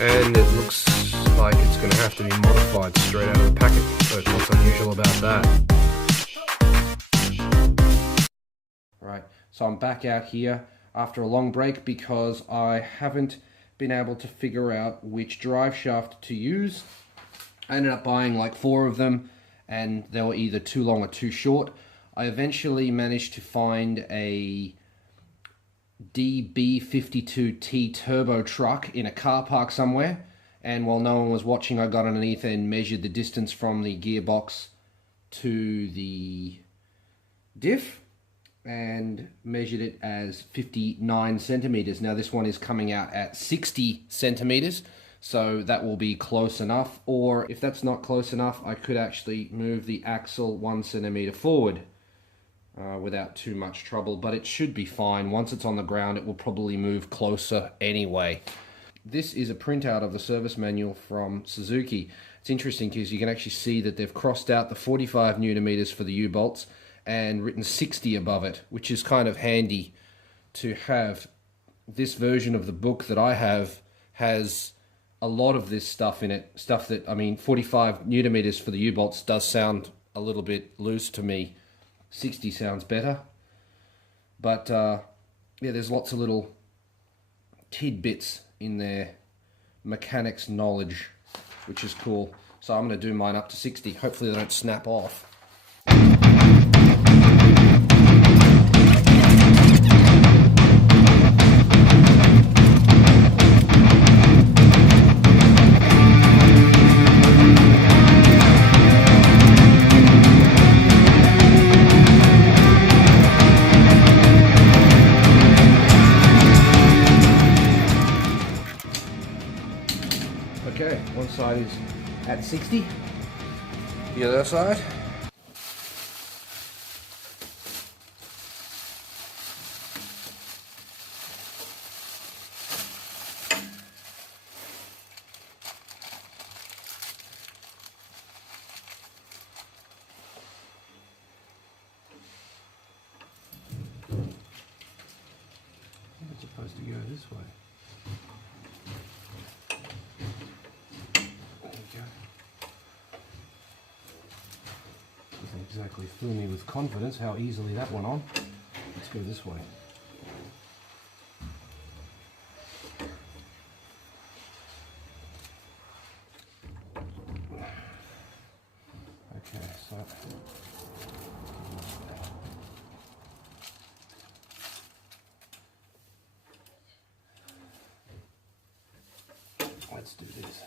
and it looks like it's going to have to be modified straight out of the packet. So what's unusual about that? Right, so I'm back out here after a long break because I haven't been able to figure out which drive shaft to use. I ended up buying like 4 of them and they were either too long or too short. I eventually managed to find a DB52T turbo truck in a car park somewhere, and while no one was watching I got underneath and measured the distance from the gearbox to the diff and measured it as 59 centimeters. Now this one is coming out at 60 centimeters, so that will be close enough, or if that's not close enough I could actually move the axle 1 centimeter forward without too much trouble, but it should be fine. Once it's on the ground it will probably move closer anyway. This is a printout of the service manual from Suzuki. It's interesting because you can actually see that they've crossed out the 45 Newton meters for the U-bolts and written 60 above it, which is kind of handy to have. This version of the book that I have has a lot of this stuff in it. Stuff that, I mean, 45 Newton meters for the U-bolts does sound a little bit loose to me. 60 sounds better. But yeah, there's lots of little tidbits in their mechanics knowledge, which is cool. So I'm going to do mine up to 60. Hopefully they don't snap off. Okay, one side is at 60, the other side. It's supposed to go this way. Doesn't exactly fill me with confidence how easily that went on. Let's go this way. Okay, so let's do this.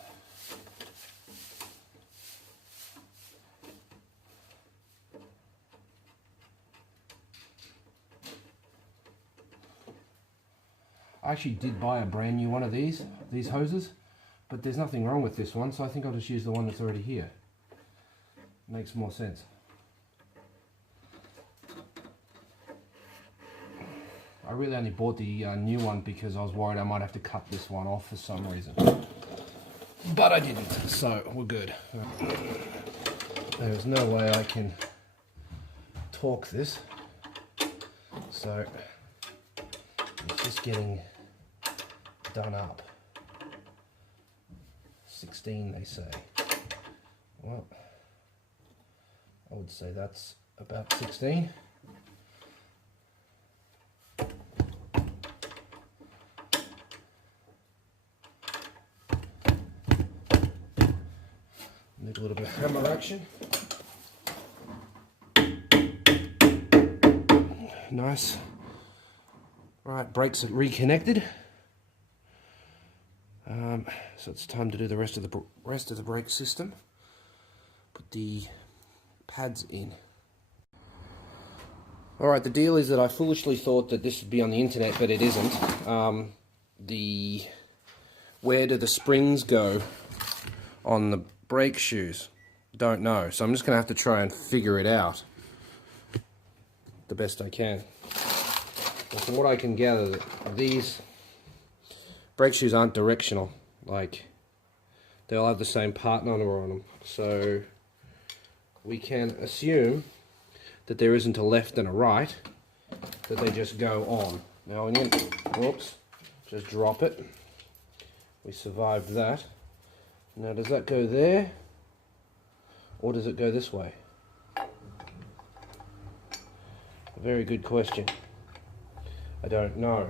I actually did buy a brand new one of these hoses, but there's nothing wrong with this one, so I think I'll just use the one that's already here. Makes more sense. I really only bought the new one because I was worried I might have to cut this one off for some reason. But I didn't, so we're good. There's no way I can torque this, so it's just getting done up. 16 they say. Well, I would say that's about 16. Need a little bit of hammer action. Nice. Alright, brakes are reconnected. So it's time to do the rest of the brake system. Put the pads in. Alright, the deal is that I foolishly thought that this would be on the internet, but it isn't. Where do the springs go on the brake shoes? Don't know, so I'm just going to have to try and figure it out the best I can. And from what I can gather, these brake shoes aren't directional. Like, they'll have the same part number on them. So we can assume that there isn't a left and a right, that they just go on. Now, whoops, just drop it. We survived that. Now, does that go there? Or does it go this way? Very good question. I don't know.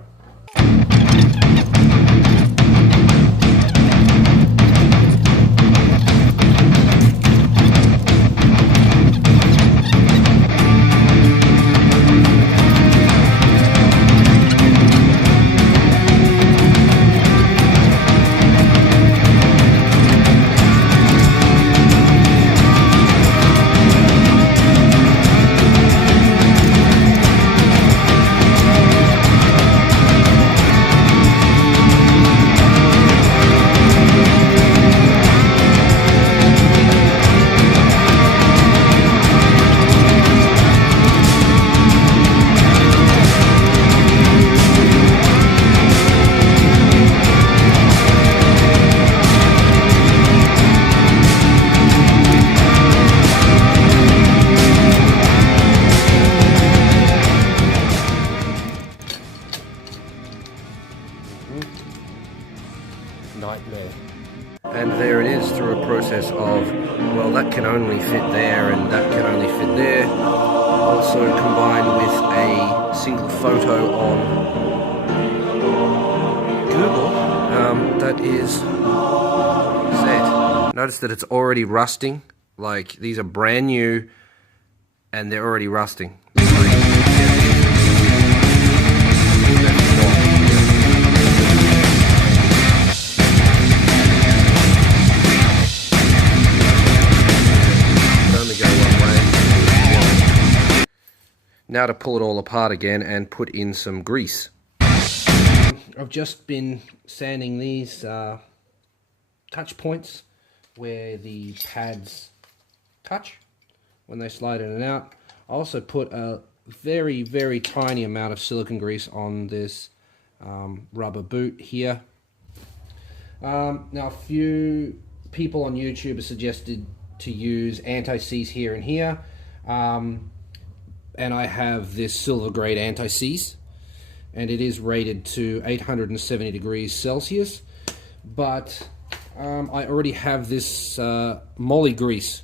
Nightmare. And there it is, through a process of, well, that can only fit there and that can only fit there, also combined with a single photo on Google, that is set. Notice that it's already rusting. Like, these are brand new and they're already rusting. Now to pull it all apart again and put in some grease. I've just been sanding these touch points where the pads touch when they slide in and out. I also put a very, very tiny amount of silicone grease on this rubber boot here. Now, a few people on YouTube have suggested to use anti-seize here and here. And I have this silver grade anti-seize, and it is rated to 870 degrees Celsius, but I already have this moly grease,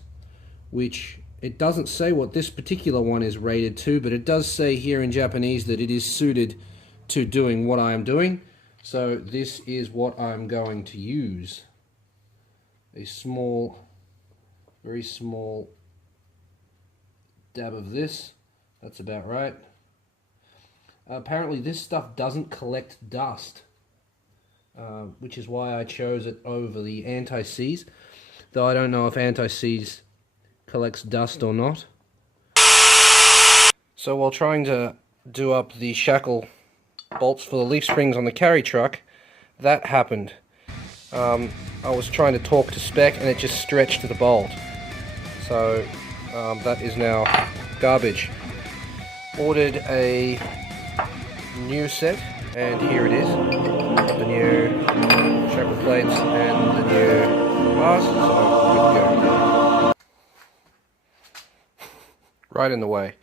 which it doesn't say what this particular one is rated to, but it does say here in Japanese that it is suited to doing what I am doing. So this is what I'm going to use. A small, very small dab of this. That's about right. Apparently this stuff doesn't collect dust, which is why I chose it over the anti-seize, though I don't know if anti-seize collects dust or not. So while trying to do up the shackle bolts for the leaf springs on the carry truck, that happened. I was trying to torque to spec and it just stretched to the bolt. So that is now garbage. Ordered a new set, and here it is. The new shackle plates and the new bars, so good to go. Right in the way.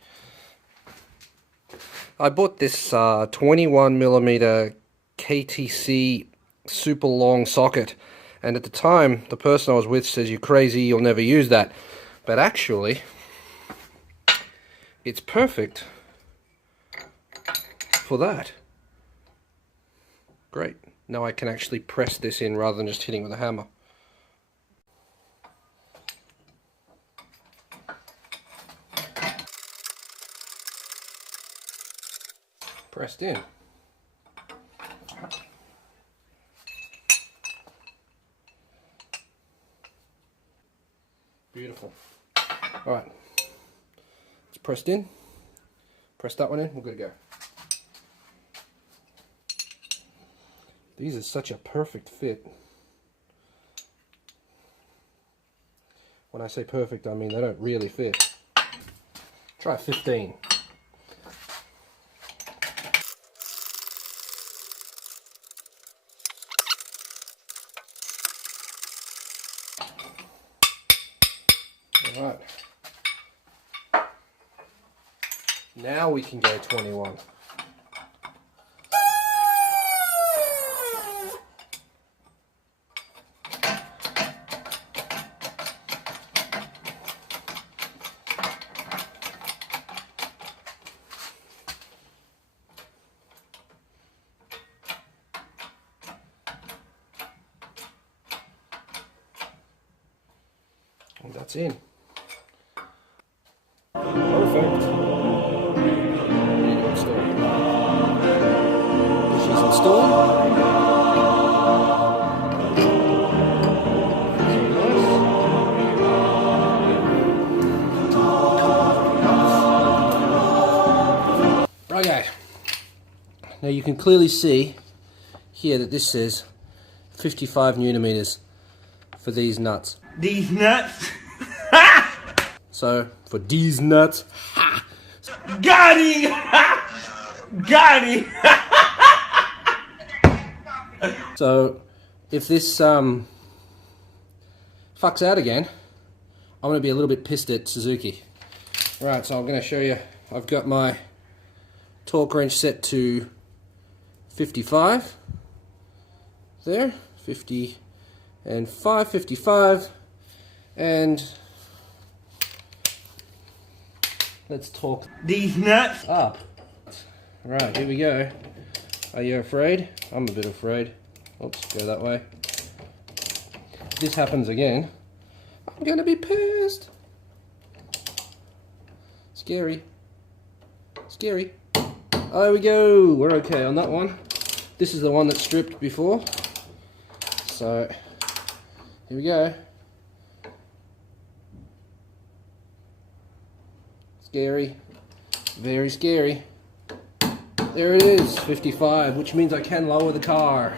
I bought this 21mm KTC super long socket, and at the time the person I was with says, "You're crazy, you'll never use that." But actually, it's perfect for that. Great. Now I can actually press this in rather than just hitting with a hammer. Pressed in. Beautiful. Alright. It's pressed in. Press that one in, we're good to go. These are such a perfect fit. When I say perfect, I mean they don't really fit. Try 15. Alright. Now we can go 21. That's in. Perfect. Ready to install. She's installed. Okay. Now you can clearly see here that this says 55 newton-meters for these nuts. These nuts? So, for these nuts, got him! Got him! So, if this fucks out again, I'm going to be a little bit pissed at Suzuki. Right, so I'm going to show you, I've got my torque wrench set to 55. There, 50 and 55. And let's torque these nuts up. Right, here we go. Are you afraid? I'm a bit afraid. Oops, go that way. If this happens again, I'm gonna be pissed. Scary. Scary. Oh, there we go. We're okay on that one. This is the one that stripped before. So, here we go. Scary. Very scary. There it is, 55, which means I can lower the car.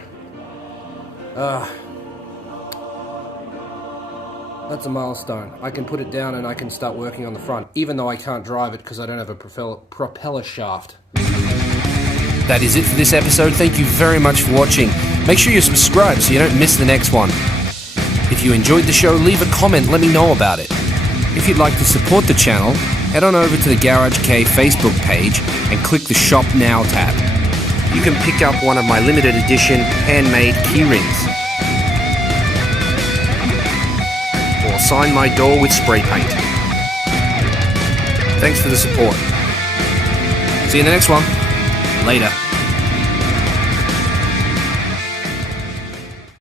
That's a milestone. I can put it down and I can start working on the front, even though I can't drive it because I don't have a propeller shaft. That is it for this episode. Thank you very much for watching. Make sure you subscribe so you don't miss the next one. If you enjoyed the show, leave a comment, let me know about it. If you'd like to support the channel, head on over to the Garage K Facebook page and click the Shop Now tab. You can pick up one of my limited edition handmade key rings. Or sign my door with spray paint. Thanks for the support. See you in the next one. Later.